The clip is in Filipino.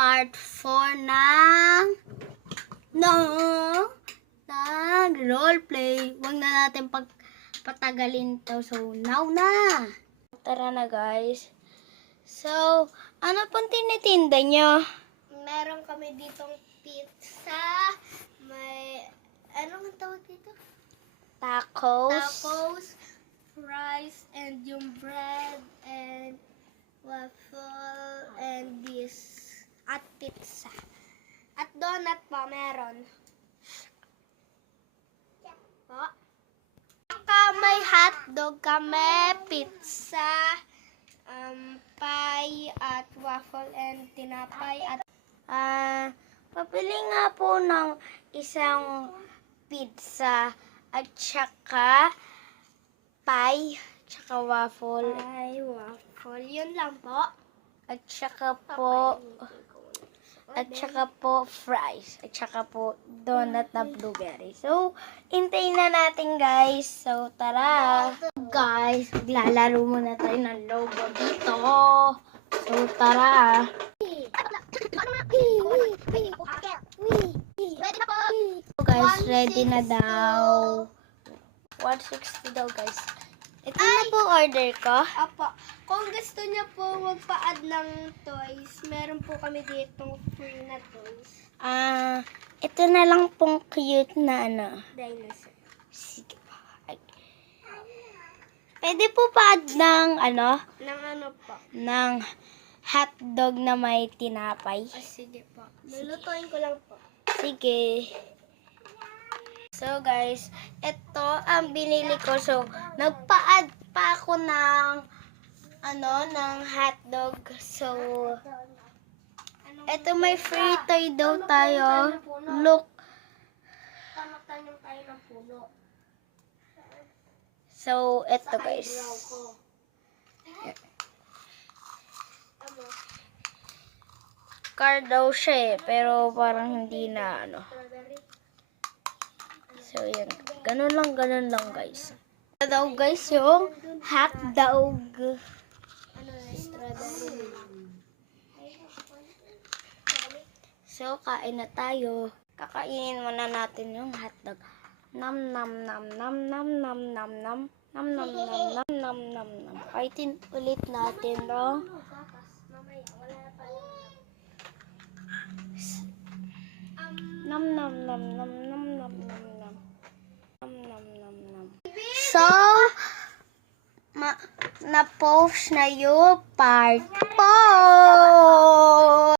part 4 ng roleplay. Huwag na natin patagalin to. So, now na! Tara na, guys. So, ano pong tinitinda nyo? Meron kami ditong pizza. May, anong tawag dito? Tacos. Tacos, rice, and yung bread, and waffle, and this. At pizza. At donut pa meron. Po. Saka may hotdog kami, pizza, pie, at waffle, and tinapay, at Papili nga po ng isang pizza at saka pie, tsaka waffle, pie, waffle. Yun lang po. at saka po fries, at saka po donut na blueberry. So, hintayin na natin, guys. So, tara. Guys, maglalaro muna tayo ng logo dito. So, tara. So, guys, ready na daw. 160 daw, guys. Ito na po order ko. Apo, kung gusto niyo po magpa-add ng toys, meron po kami ditong free na toys. Ito na lang pong cute na Dinosaur. Sige pa. Pwede po pa-add ng Nang ano po? ng hotdog na may tinapay. Sige po. Lulutuin ko lang po. Sige. So, guys, ito ang binili ko. So, nagpa-add pa ako ng ng hotdog. So, ito may free toy daw tayo. Look. Tamak-tanim tayo ng puno. So, ito, guys. Car daw siya eh, pero parang hindi na So, yan. Ganun lang, guys. Ito daw, guys, yung hot dog. Strawberry. So, kain na tayo. Kakainin muna natin yung hotdog. Nam nam nam nam nam nam nam nam nam nam nam nam nam nam nam. Kaitin ulit natin, no? Nam nam nam nam nam nam nam nam nam nam nam nam. So, na-post na yung part 4.